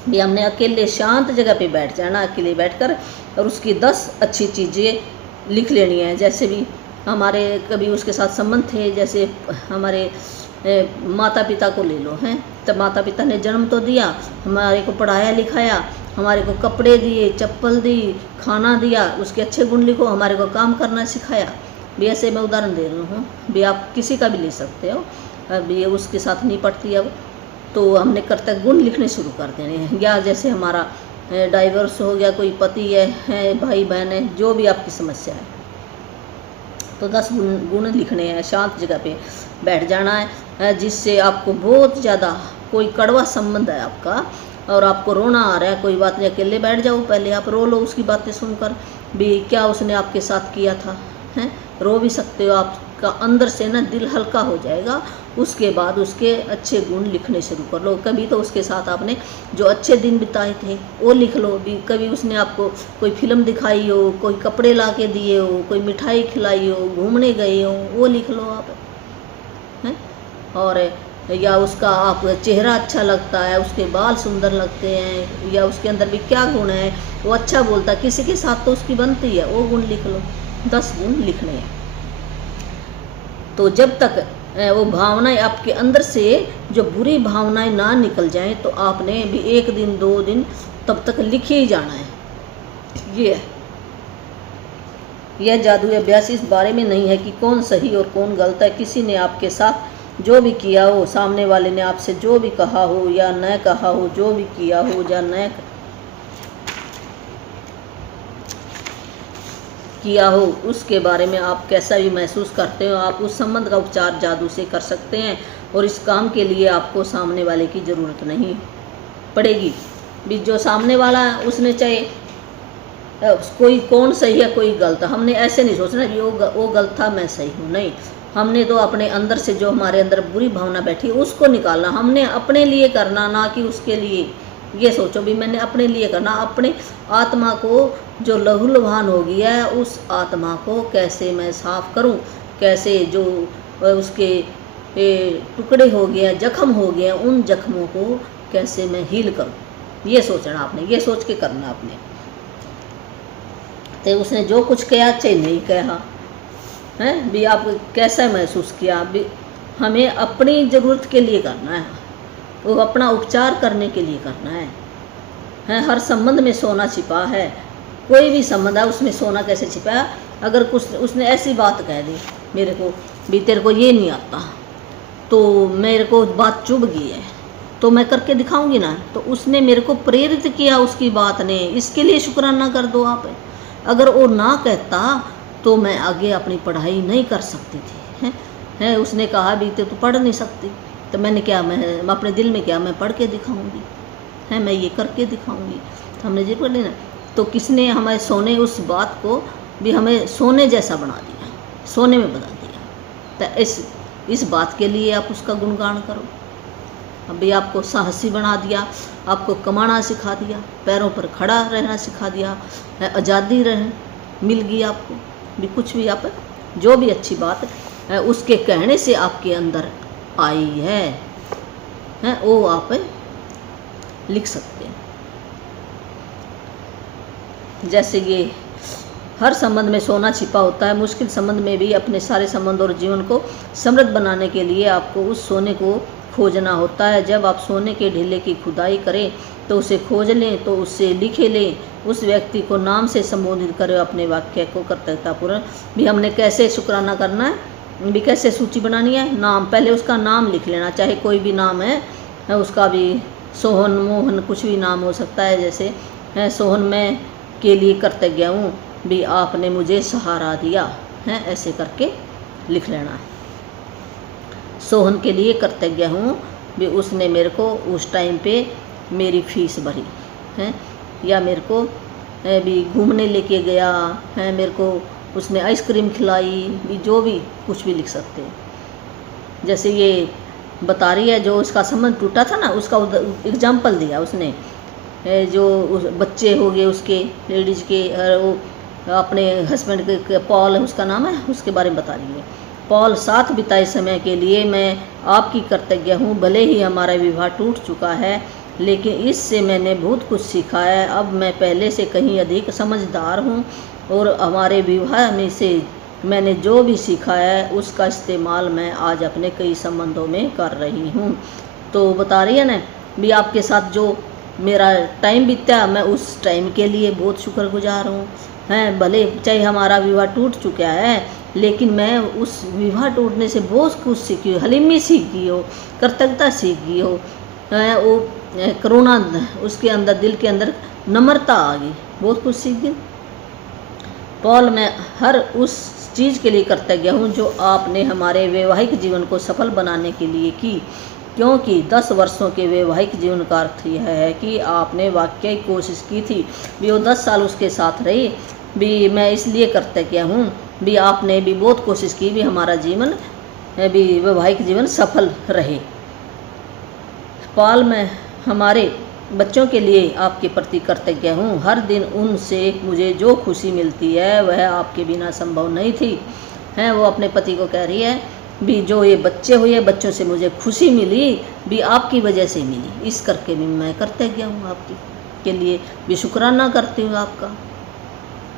भी हमने अकेले शांत जगह पे बैठ जाना, अकेले बैठकर, और उसकी 10 अच्छी चीज़ें लिख लेनी है। जैसे भी हमारे कभी उसके साथ संबंध थे, जैसे हमारे माता पिता को ले लो हैं, तो माता पिता ने जन्म तो दिया, हमारे को पढ़ाया लिखाया, हमारे को कपड़े दिए, चप्पल दी, खाना दिया, उसके अच्छे गुण लिखो, हमारे को काम करना सिखाया। भी ऐसे मैं उदाहरण दे रही हूँ, भी आप किसी का भी ले सकते हो। अब ये उसके साथ नहीं पढ़ती अब, तो हमने कृतज्ञ गुण लिखने शुरू कर देने हैं। या जैसे हमारा डाइवोर्स हो गया, कोई पति है, भाई बहन है, जो भी आपकी समस्या है, तो 10 गुण लिखने हैं। शांत जगह पे बैठ जाना है, जिससे आपको बहुत ज़्यादा कोई कड़वा संबंध है आपका और आपको रोना आ रहा है, कोई बात नहीं, अकेले बैठ जाओ, पहले आप रो लो उसकी बातें सुनकर भी, क्या उसने आपके साथ किया था, हैं, रो भी सकते हो। आपका अंदर से ना दिल हल्का हो जाएगा। उसके बाद उसके अच्छे गुण लिखने शुरू कर लो। कभी तो उसके साथ आपने जो अच्छे दिन बिताए थे वो लिख लो भी। कभी उसने आपको कोई फिल्म दिखाई हो, कोई कपड़े ला के दिए हो, कोई मिठाई खिलाई हो, घूमने गए हो, वो लिख लो आप, हैं। और या उसका आप चेहरा अच्छा लगता है, उसके बाल सुंदर लगते हैं, या उसके अंदर भी क्या गुण है, वो अच्छा बोलता है, किसी के साथ तो उसकी बनती है, वो गुण लिख लो। 10 गुण लिखने हैं। तो जब तक वो भावनाएं आपके अंदर से जो बुरी भावनाएं ना निकल जाएं, तो आपने भी 1 दिन 2 दिन तब तक लिखे ही जाना है। यह जादुई अभ्यास इस बारे में नहीं है कि कौन सही और कौन गलत है। किसी ने आपके साथ जो भी किया हो, सामने वाले ने आपसे जो भी कहा हो या न कहा हो, जो भी किया हो या न किया हो, उसके बारे में आप कैसा भी महसूस करते हो, आप उस संबंध का उपचार जादू से कर सकते हैं। और इस काम के लिए आपको सामने वाले की ज़रूरत नहीं पड़ेगी। भी जो सामने वाला है उसने चाहे कोई कौन सही है कोई गलत, हमने ऐसे नहीं सोचना कि वो गलत था मैं सही हूँ, नहीं। हमने तो अपने अंदर से जो हमारे अंदर बुरी भावना बैठी उसको निकालना, हमने अपने लिए करना, ना कि उसके लिए। ये सोचो भी मैंने अपने लिए करना, अपने आत्मा को जो लहूलुहान हो गया है उस आत्मा को कैसे मैं साफ करूं, कैसे जो उसके टुकड़े हो गए, जख्म हो गए, उन जख्मों को कैसे मैं हील करूं। ये सोचना आपने, ये सोच के करना आपने। तो उसने जो कुछ किया चाहे नहीं कहा है भी, आप कैसा महसूस किया भी, हमें अपनी ज़रूरत के लिए करना है, वो अपना उपचार करने के लिए करना है। हर संबंध में सोना छिपा है, कोई भी संबंध है उसमें सोना कैसे छिपा है। अगर कुछ उसने ऐसी बात कह दी मेरे को भी, तेरे को ये नहीं आता, तो मेरे को बात चुभ गई है तो मैं करके दिखाऊंगी ना, तो उसने मेरे को प्रेरित किया उसकी बात ने, इसके लिए शुक्राना कर दो आप। अगर वो ना कहता तो मैं आगे अपनी पढ़ाई नहीं कर सकती थी, हैं। उसने कहा भी तो पढ़ नहीं सकती, तो मैंने क्या, मैं अपने दिल में क्या, मैं पढ़ के दिखाऊंगी, है, मैं ये करके दिखाऊंगी। हमने जी पढ़ लेना, तो किसने हमें सोने, उस बात को भी हमें सोने जैसा बना दिया, सोने में बदल दिया। तो इस बात के लिए आप उसका गुणगान करो। अभी आपको साहसी बना दिया, आपको कमाना सिखा दिया, पैरों पर खड़ा रहना सिखा दिया, आज़ादी मिल गई आपको भी। कुछ भी आप जो भी अच्छी बात है उसके कहने से आपके अंदर आई है। हैं वो आप लिख सकते हैं। जैसे ये हर संबंध में सोना छिपा होता है, मुश्किल संबंध में भी अपने सारे संबंध और जीवन को समृद्ध बनाने के लिए आपको उस सोने को खोजना होता है। जब आप सोने के ढेले की खुदाई करें तो उसे खोज लें, तो उससे लिखे लें, उस व्यक्ति को नाम से संबोधित करें, अपने वाक्य को कर्तव्यतापूर्ण भी हमने कैसे शुक्राना करना है, भी कैसे सूची बनानी है, नाम पहले उसका नाम लिख लेना, चाहे कोई भी नाम है उसका भी, सोहन मोहन कुछ भी नाम हो सकता है। जैसे सोहन मैं के लिए कृतज्ञ हूँ भी आपने मुझे सहारा दिया है, ऐसे करके लिख लेना है। सोहन के लिए कृतज्ञ हूँ भी उसने मेरे को उस टाइम पे मेरी फीस भरी है, या मेरे को भी घूमने लेके गया है, मेरे को उसने आइसक्रीम खिलाई, भी जो भी कुछ भी लिख सकते हैं। जैसे ये बता रही है जो उसका संबंध टूटा था ना, उसका एग्जाम्पल दिया उसने, जो बच्चे हो गए उसके लेडीज के, वो अपने हस्बैंड के पॉल उसका नाम है, उसके बारे में बता रही है। पॉल साथ बिताए समय के लिए मैं आपकी कृतज्ञ हूँ, भले ही हमारा विवाह टूट चुका है लेकिन इससे मैंने बहुत कुछ सीखा है। अब मैं पहले से कहीं अधिक समझदार हूँ और हमारे विवाह में से मैंने जो भी सीखा है उसका इस्तेमाल मैं आज अपने कई संबंधों में कर रही हूँ। तो बता रही है ना भी आपके साथ जो मेरा टाइम बीता मैं उस टाइम के लिए बहुत शुक्रगुजार हूँ हैं, भले चाहे हमारा विवाह टूट चुका है लेकिन मैं उस विवाह टूटने से बहुत कुछ सीखी हूँ, हलीमी सीख गई हो, कृतज्ञता सीख गई हो, वो करुणा उसके अंदर, दिल के अंदर नम्रता आ गई, बहुत कुछ सीख गई। पॉल मैं हर उस चीज़ के लिए कृतज्ञ हूँ जो आपने हमारे वैवाहिक जीवन को सफल बनाने के लिए की, क्योंकि 10 वर्षों के वैवाहिक जीवन का अर्थ यह है कि आपने वाकई कोशिश की थी भी वो 10 साल उसके साथ रही भी। मैं इसलिए कृतज्ञ हूँ भी आपने भी बहुत कोशिश की भी हमारा जीवन भी वैवाहिक जीवन सफल रहे। पॉल मैं हमारे बच्चों के लिए आपके प्रति कृतज्ञ हूँ, हर दिन उनसे मुझे जो खुशी मिलती है वह आपके बिना संभव नहीं थी है। वो अपने पति को कह रही है भी जो ये बच्चे हुए बच्चों से मुझे खुशी मिली भी आपकी वजह से मिली, इस करके भी मैं कृतज्ञ हूँ आपकी के लिए भी शुक्राना करती हूँ आपका।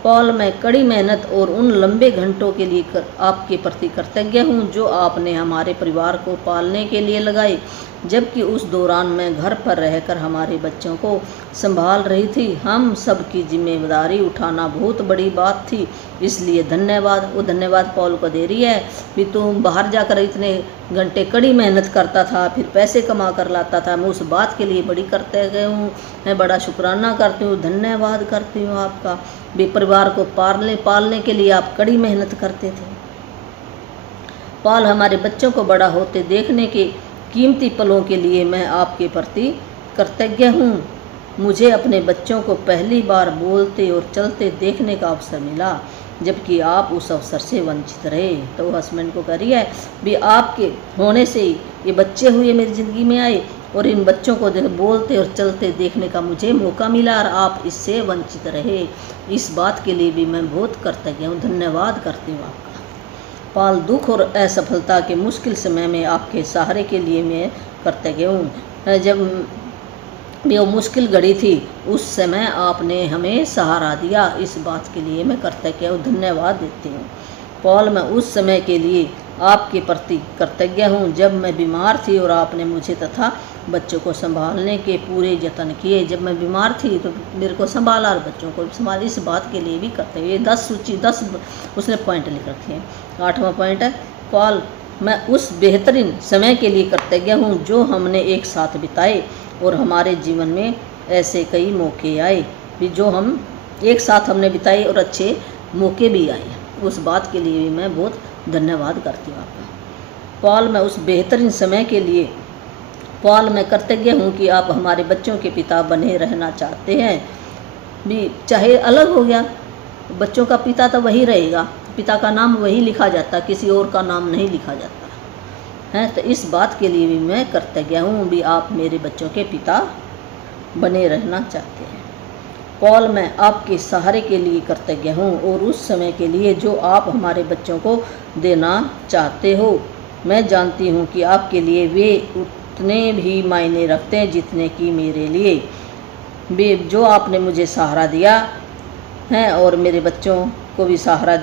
पॉल मैं कड़ी मेहनत और उन लंबे घंटों के लिए आपके प्रति कृतज्ञ हूँ जो आपने हमारे परिवार को पालने के लिए लगाए, जबकि उस दौरान मैं घर पर रहकर हमारे बच्चों को संभाल रही थी। हम सब की जिम्मेदारी उठाना बहुत बड़ी बात थी, इसलिए धन्यवाद। वो धन्यवाद पॉल को दे रही है कि तुम बाहर जाकर इतने घंटे कड़ी मेहनत करता था, फिर पैसे कमा कर लाता था, मैं उस बात के लिए बड़ी कृतज्ञ हूँ, मैं बड़ा शुक्राना करती हूँ, धन्यवाद करती हूँ आपका भी। परिवार को पालने के लिए आप कड़ी मेहनत करते थे। पॉल हमारे बच्चों को बड़ा होते देखने के कीमती पलों के लिए मैं आपके प्रति कृतज्ञ हूँ। मुझे अपने बच्चों को पहली बार बोलते और चलते देखने का अवसर मिला, जबकि आप उस अवसर से वंचित रहे। तो वो हस्बैंड को कह रही है भी आपके होने से ही ये बच्चे हुए मेरी ज़िंदगी में आए और इन बच्चों को बोलते और चलते देखने का मुझे मौका मिला और आप इससे वंचित रहे। इस बात के लिए भी मैं बहुत कृतज्ञ हूँ, धन्यवाद करती हूँ आपका। पॉल दुख और असफलता के मुश्किल समय में आपके सहारे के लिए मैं कृतज्ञ हूँ। जब वो मुश्किल घड़ी थी उस समय आपने हमें सहारा दिया, इस बात के लिए मैं कृतज्ञ हूँ, धन्यवाद देती हूँ। पॉल मैं उस समय के लिए आपके प्रति कृतज्ञ हूँ जब मैं बीमार थी और आपने मुझे तथा बच्चों को संभालने के पूरे यत्न किए। जब मैं बीमार थी तो मेरे को संभाला और बच्चों को संभाला, इस बात के लिए भी करते हुए 10 उसने पॉइंट लिख रखे हैं। 8वां पॉइंट है पॉल मैं उस बेहतरीन समय के लिए कृतज्ञ हूँ जो हमने एक साथ बिताए और हमारे जीवन में ऐसे कई मौके आए भी जो हम एक साथ हमने बिताए और अच्छे मौके भी आए, उस बात के लिए भी मैं बहुत धन्यवाद करती हूँ आपका। पॉल मैं उस बेहतरीन समय के लिए पॉल मैं कृतज्ञ हूँ कि आप हमारे बच्चों के पिता बने रहना चाहते हैं भी, चाहे अलग हो गया बच्चों का पिता तो वही रहेगा, पिता का नाम वही लिखा जाता, किसी और का नाम नहीं लिखा जाता है। तो इस बात के लिए भी मैं कृतज्ञ हूँ भी आप मेरे बच्चों के पिता बने रहना चाहते हैं। पॉल मैं आपके सहारे के लिए कृतज्ञ हूँ और उस समय के लिए जो आप हमारे बच्चों को देना चाहते हो। मैं जानती हूँ कि आपके लिए वे उतने भी मायने रखते हैं जितने कि मेरे लिए। जो आपने मुझे सहारा दिया है और मेरे बच्चों को भी सहारा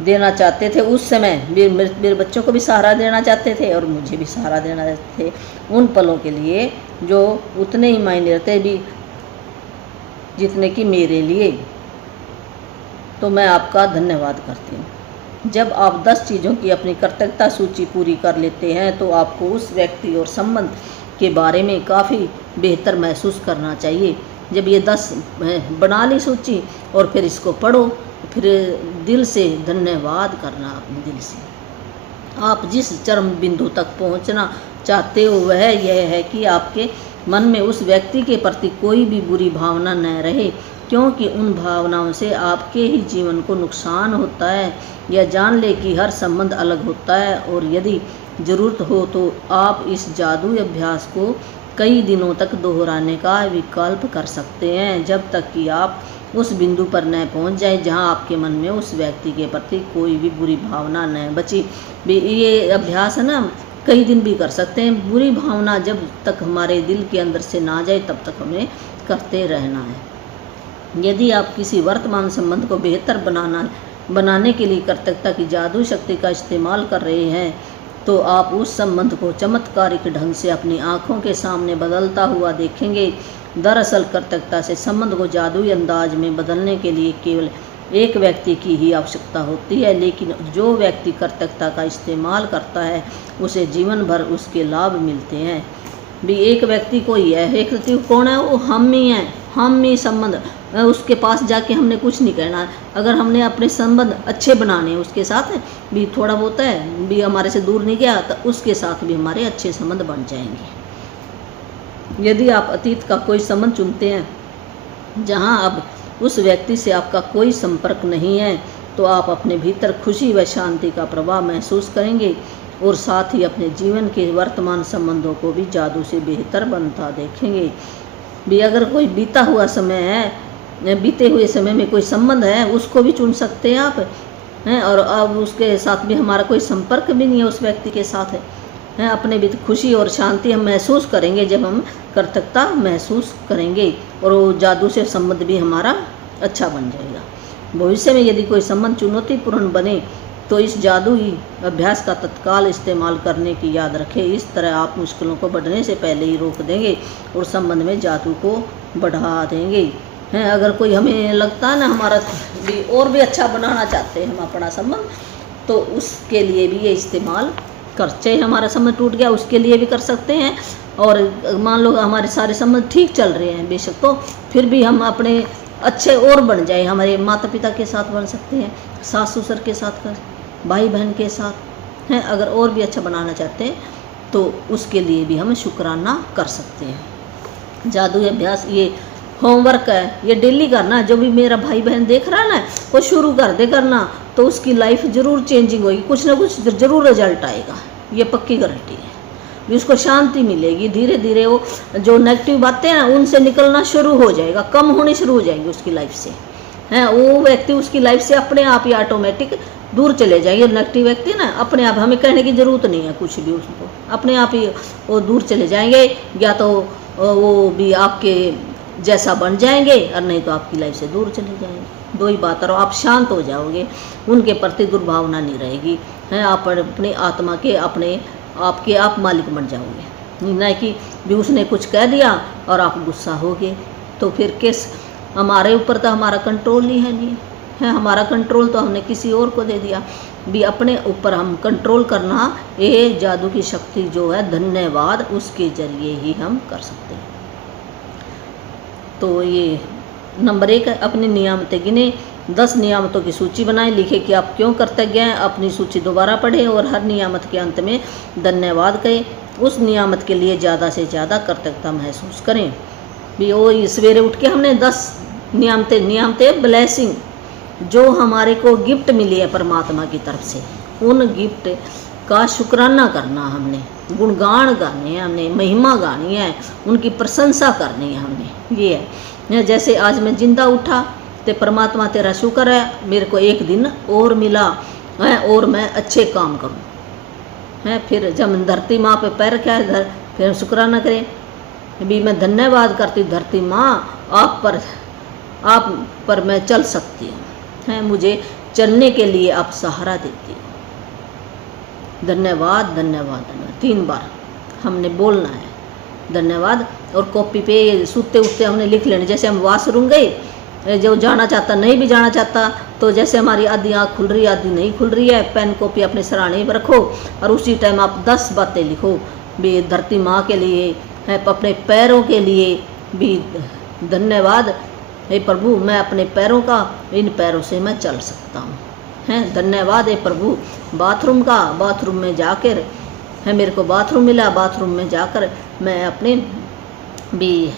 देना चाहते थे, उस समय मेरे बच्चों को भी सहारा देना चाहते थे और मुझे भी सहारा देना चाहते थे, उन पलों के लिए जो उतने ही मायने रखते भी जितने कि मेरे लिए। तो मैं आपका धन्यवाद करती हूँ। जब आप 10 चीज़ों की अपनी कर्तव्यता सूची पूरी कर लेते हैं तो आपको उस व्यक्ति और संबंध के बारे में काफ़ी बेहतर महसूस करना चाहिए। जब ये 10 बना ली सूची और फिर इसको पढ़ो, फिर दिल से धन्यवाद करना, अपने दिल से। आप जिस चरम बिंदु तक पहुंचना चाहते हो वह यह है कि आपके मन में उस व्यक्ति के प्रति कोई भी बुरी भावना न रहे, क्योंकि उन भावनाओं से आपके ही जीवन को नुकसान होता है। यह जान ले कि हर संबंध अलग होता है और यदि ज़रूरत हो तो आप इस जादुई अभ्यास को कई दिनों तक दोहराने का विकल्प कर सकते हैं, जब तक कि आप उस बिंदु पर न पहुंच जाए जहां आपके मन में उस व्यक्ति के प्रति कोई भी बुरी भावना न बची। ये अभ्यास है ना, कई दिन भी कर सकते हैं। बुरी भावना जब तक हमारे दिल के अंदर से ना जाए तब तक हमें करते रहना है। यदि आप किसी वर्तमान संबंध को बेहतर बनाने के लिए कर्तव्यता की जादू शक्ति का इस्तेमाल कर रहे हैं तो आप उस संबंध को चमत्कारिक ढंग से अपनी आँखों के सामने बदलता हुआ देखेंगे। दरअसल कर्तव्यता से संबंध को जादुई अंदाज में बदलने के लिए केवल एक व्यक्ति की ही आवश्यकता होती है, लेकिन जो व्यक्ति कर्तव्यता का इस्तेमाल करता है उसे जीवन भर उसके लाभ मिलते हैं। भी एक व्यक्ति कोई है, एक व्यक्ति कौन है? वो हम ही हैं, हम ही संबंध। उसके पास जाके हमने कुछ नहीं कहना। अगर हमने अपने संबंध अच्छे बनाने हैं उसके साथ भी, थोड़ा बहुत है भी हमारे से दूर नहीं गया तो उसके साथ भी हमारे अच्छे संबंध बन जाएंगे। यदि आप अतीत का कोई संबंध चुनते हैं जहां अब उस व्यक्ति से आपका कोई संपर्क नहीं है तो आप अपने भीतर खुशी व शांति का प्रवाह महसूस करेंगे और साथ ही अपने जीवन के वर्तमान संबंधों को भी जादू से बेहतर बनता देखेंगे। भी अगर कोई बीता हुआ समय है, बीते हुए समय में कोई संबंध है, उसको भी चुन सकते हैं आप हैं, और अब उसके साथ भी हमारा कोई संपर्क भी नहीं है उस व्यक्ति के साथ है। अपने भी खुशी और शांति हम महसूस करेंगे जब हम कर्तव्यता महसूस करेंगे और वो जादू से संबंध भी हमारा अच्छा बन जाएगा। भविष्य में यदि कोई संबंध चुनौतीपूर्ण बने तो इस जादुई अभ्यास का तत्काल इस्तेमाल करने की याद रखें। इस तरह आप मुश्किलों को बढ़ने से पहले ही रोक देंगे और संबंध में जादू को बढ़ा देंगे। हैं, अगर कोई हमें लगता है ना हमारा भी और भी अच्छा बनाना चाहते हैं हम अपना संबंध, तो उसके लिए भी ये इस्तेमाल कर, चाहे हमारा संबंध टूट गया उसके लिए भी कर सकते हैं। और मान लो हमारे सारे संबंध ठीक चल रहे हैं बेशक, तो फिर भी हम अपने अच्छे और बन जाए, हमारे माता पिता के साथ बन सकते हैं, सास ससुर के साथ कर, भाई बहन के साथ हैं। अगर और भी अच्छा बनाना चाहते हैं तो उसके लिए भी हम शुक्राना कर सकते हैं। जादुई अभ्यास ये होमवर्क है, ये डेली करना। जो भी मेरा भाई बहन देख रहा है ना, वो शुरू कर दे करना, तो उसकी लाइफ ज़रूर चेंजिंग होगी, कुछ ना कुछ ज़रूर रिजल्ट आएगा, ये पक्की गारंटी है। भी उसको शांति मिलेगी, धीरे धीरे वो जो नेगेटिव बातें हैं उनसे निकलना शुरू हो जाएगा, कम होनी शुरू हो जाएंगी उसकी लाइफ से हैं। वो व्यक्ति उसकी लाइफ से अपने आप ही ऑटोमेटिक दूर चले जाएंगे। नेगेटिव व्यक्ति ना अपने आप, हमें कहने की ज़रूरत नहीं है कुछ भी, उसको अपने आप ही वो दूर चले जाएंगे, या तो वो भी आपके जैसा बन जाएंगे और नहीं तो आपकी लाइफ से दूर चले जाएंगे। दो ही बात, और आप शांत हो जाओगे, उनके प्रति दुर्भावना नहीं रहेगी हैं। आप अपनी आत्मा के अपने आपके आप मालिक बन जाओगे, नहीं कि भी उसने कुछ कह दिया और आप गुस्सा हो गए, तो फिर किस हमारे ऊपर तो हमारा कंट्रोल ही है नहीं है। हमारा कंट्रोल तो हमने किसी और को दे दिया। भी अपने ऊपर हम कंट्रोल करना, ये जादू की शक्ति जो है, धन्यवाद, उसके जरिए ही हम कर सकते हैं। तो ये नंबर 1 है, अपनी नियामतें गिने। 10 नियामतों की सूची बनाएं, लिखे कि आप क्यों कृतज्ञ हैं। अपनी सूची दोबारा पढ़ें और हर नियामत के अंत में धन्यवाद कहें। उस नियामत के लिए ज़्यादा से ज़्यादा कृतज्ञता महसूस करें। भी वो सवेरे उठ के हमने 10 नियामतें ब्लेसिंग जो हमारे को गिफ्ट मिली है परमात्मा की तरफ से, उन गिफ्ट का शुक्राना करना, हमने गुणगान गाने हैं, हमने महिमा गानी है, उनकी प्रशंसा करनी है हमने। ये है, जैसे आज मैं जिंदा उठा तो परमात्मा तेरा शुक्र है, मेरे को एक दिन और मिला है और मैं अच्छे काम करूं हैं। फिर जब धरती माँ पे पैर रखा है फिर शुक्राना करें भी मैं धन्यवाद करती हूँ धरती माँ, आप पर मैं चल सकती हूँ, हैं, मुझे चलने के लिए आप सहारा देती हो। धन्यवाद धन्यवाद धन्यवाद 3 बार हमने बोलना है धन्यवाद। और कॉपी पे सूते उठते हमने लिख लेना। जैसे हम वॉशरूम गए, जो जाना चाहता नहीं भी जाना चाहता, तो जैसे हमारी आधी आँख खुल रही है आधी नहीं खुल रही है, पेन कॉपी अपने सराहने पर रखो और उसी टाइम आप 10 बातें लिखो भी धरती माँ के लिए है, अपने पैरों के लिए भी धन्यवाद। हे प्रभु मैं अपने पैरों का, इन पैरों से मैं चल सकता हूँ, हैं। धन्यवाद हे प्रभु बाथरूम का, बाथरूम में जाकर है मेरे को बाथरूम मिला, बाथरूम में जाकर मैं अपने भी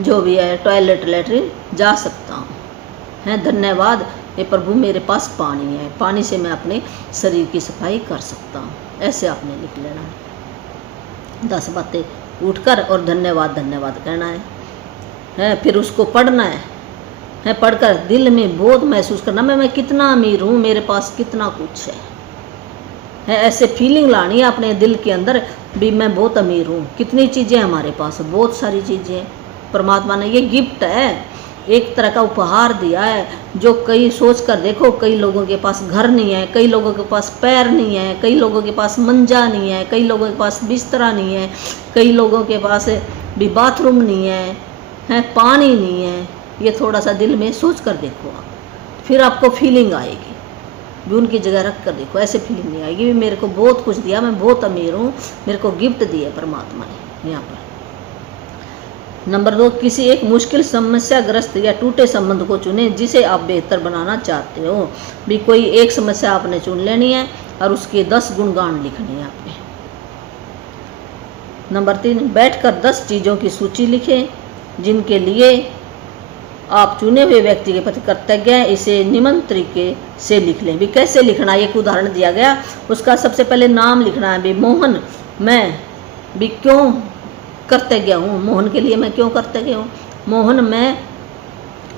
जो भी है टॉयलेट लैट्रिन जा सकता हूँ, हैं। धन्यवाद हे प्रभु मेरे पास पानी है, पानी से मैं अपने शरीर की सफाई कर सकता हूँ। ऐसे आपने लिख लेना है 10 बातें उठकर और धन्यवाद धन्यवाद कहना है। फिर उसको पढ़ना है, पढ़कर दिल में बोध महसूस करना मैं कितना अमीर हूँ, मेरे पास कितना कुछ है। ऐसे फीलिंग लानी है अपने दिल के अंदर भी मैं बहुत अमीर हूँ, कितनी चीज़ें हमारे पास, बहुत सारी चीज़ें परमात्मा ने, ये गिफ्ट है, एक तरह का उपहार दिया है। जो कई सोच कर देखो, कई लोगों के पास घर नहीं है, कई लोगों के पास पैर नहीं है, कई लोगों के पास मंजा नहीं है, कई लोगों के पास बिस्तरा नहीं है, कई लोगों के पास भी बाथरूम नहीं है, पानी नहीं है। ये थोड़ा सा दिल में सोच कर देखो आप, फिर आपको फीलिंग आएगी भी उनकी जगह रख कर देखो, ऐसे फीलिंग नहीं आएगी भी मेरे को बहुत कुछ दिया, मैं बहुत अमीर हूँ, मेरे को गिफ्ट दिया परमात्मा ने। यहाँ पर नंबर 2, किसी एक मुश्किल समस्याग्रस्त या टूटे संबंध को चुने जिसे आप बेहतर बनाना चाहते हो। भी कोई एक समस्या आपने चुन लेनी है और उसके 10 गुणगान लिखने हैं आपने। नंबर 3, बैठकर 10 चीज़ों की सूची लिखें जिनके लिए आप चुने हुए व्यक्ति के प्रति कृतज्ञ हैं। इसे निम्न तरीके से लिख लें। भी कैसे लिखना, एक उदाहरण दिया गया, उसका सबसे पहले नाम लिखना है। भी मोहन मैं भी क्यों कृतज्ञ हूँ, मोहन के लिए मैं क्यों कृतज्ञ हूँ। मोहन मैं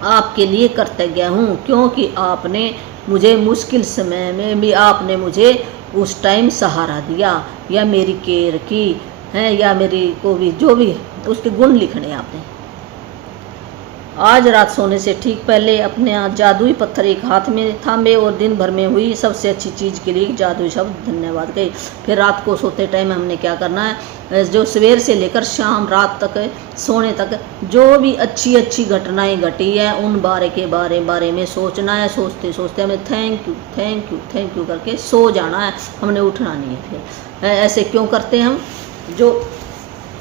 आपके लिए कृतज्ञ हूँ क्योंकि आपने मुझे मुश्किल समय में भी आपने मुझे उस टाइम सहारा दिया या मेरी केयर की है, या मेरी को भी जो भी उसके गुण लिखने आपने। आज रात सोने से ठीक पहले अपने जादुई पत्थर एक हाथ में थामे और दिन भर में हुई सबसे अच्छी चीज़ के लिए जादुई शब्द धन्यवाद कहे। फिर रात को सोते टाइम हमने क्या करना है, जो सवेर से लेकर शाम रात तक सोने तक जो भी अच्छी अच्छी घटनाएं घटी है उन बारे में सोचना है। सोचते सोचते हमें thank you thank you thank you करके सो जाना है, हमने उठना नहीं है। फिर ऐसे क्यों करते हैं हम, जो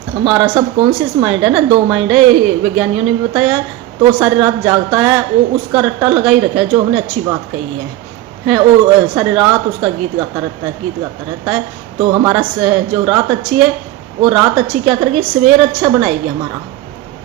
हमारा सब कॉन्शियस माइंड है ना, 2 माइंड है, विज्ञानियों ने भी बताया है, तो सारी रात जागता है, वो उसका रट्टा लगा ही रखा है जो हमने अच्छी बात कही है वो सारी रात उसका गीत गाता रहता है। तो हमारा जो रात अच्छी है वो रात अच्छी क्या करेगी, सवेर अच्छा बनाएगी। हमारा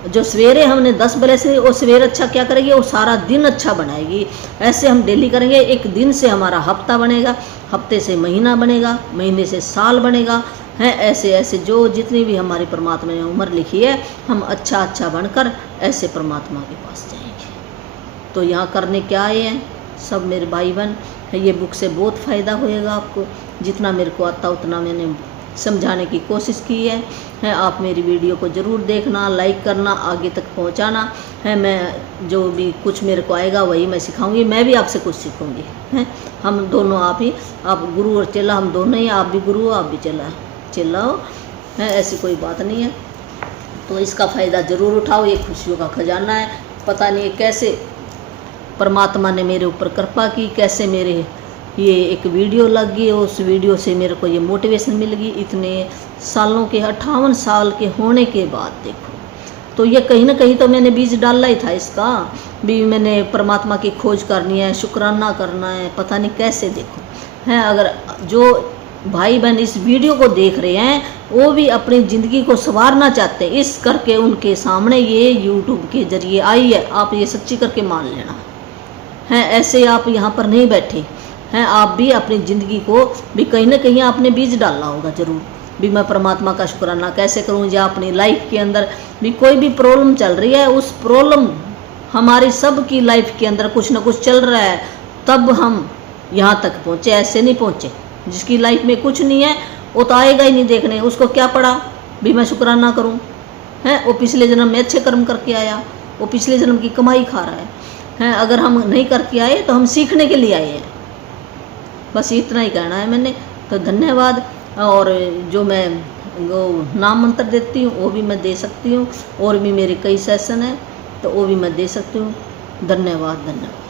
जो सवेरे हमने 10 बजे से वो सवेर अच्छा क्या करेगी, वो सारा दिन अच्छा बनाएगी। ऐसे हम डेली करेंगे, एक दिन से हमारा हफ्ता बनेगा, हफ्ते से महीना बनेगा, महीने से साल बनेगा, हैं। ऐसे ऐसे जो जितनी भी हमारी परमात्मा ने उम्र लिखी है, हम अच्छा अच्छा बनकर ऐसे परमात्मा के पास जाएंगे। तो यहाँ करने क्या आए हैं सब मेरे भाई बहन, ये बुक से बहुत फ़ायदा होएगा आपको। जितना मेरे को आता उतना मैंने समझाने की कोशिश की है। आप मेरी वीडियो को ज़रूर देखना, लाइक करना, आगे तक पहुँचाना है। मैं जो भी कुछ मेरे को आएगा वही मैं सिखाऊंगी, मैं भी आपसे कुछ सीखूंगी, हैं। हम दोनों आप गुरु और चेला, हम दोनों ही, आप भी गुरु हो आप भी चेला हो, है। ऐसी कोई बात नहीं है। तो इसका फ़ायदा ज़रूर उठाओ, ये खुशियों का खजाना है। पता नहीं कैसे परमात्मा ने मेरे ऊपर कृपा की, कैसे मेरे ये एक वीडियो लग गई, उस वीडियो से मेरे को ये मोटिवेशन मिल गई। इतने सालों के 58 साल के होने के बाद देखो, तो ये कहीं ना कहीं तो मैंने बीज डाला ही था इसका भी, मैंने परमात्मा की खोज करनी है, शुक्राना करना है, पता नहीं कैसे देखो, हैं। अगर जो भाई बहन इस वीडियो को देख रहे हैं वो भी अपनी ज़िंदगी को संवारना चाहते हैं, इस करके उनके सामने ये यूट्यूब के जरिए आई है, आप ये सच्ची करके मान लेना, हैं। ऐसे आप यहाँ पर नहीं बैठे हैं, आप भी अपनी ज़िंदगी को भी कहीं ना कहीं आपने बीज डालना होगा ज़रूर भी। मैं परमात्मा का शुक्राना कैसे करूँ, या अपनी लाइफ के अंदर भी कोई भी प्रॉब्लम चल रही है, उस प्रॉब्लम हमारी सब की लाइफ के अंदर कुछ ना कुछ चल रहा है, तब हम यहाँ तक पहुँचे, ऐसे नहीं पहुँचे। जिसकी लाइफ में कुछ नहीं है वो तो आएगा ही नहीं देखने, उसको क्या पड़ा भी मैं शुक्राना करूं, है वो पिछले जन्म में अच्छे कर्म करके आया, वो पिछले जन्म की कमाई खा रहा है। अगर हम नहीं करके आए तो हम सीखने के लिए आए हैं। बस इतना ही कहना है मैंने। तो धन्यवाद। और जो मैं वो नाम मंत्र देती हूँ वो भी मैं दे सकती हूँ, और भी मेरे कई सेशन हैं तो वो भी मैं दे सकती हूँ। धन्यवाद धन्यवाद।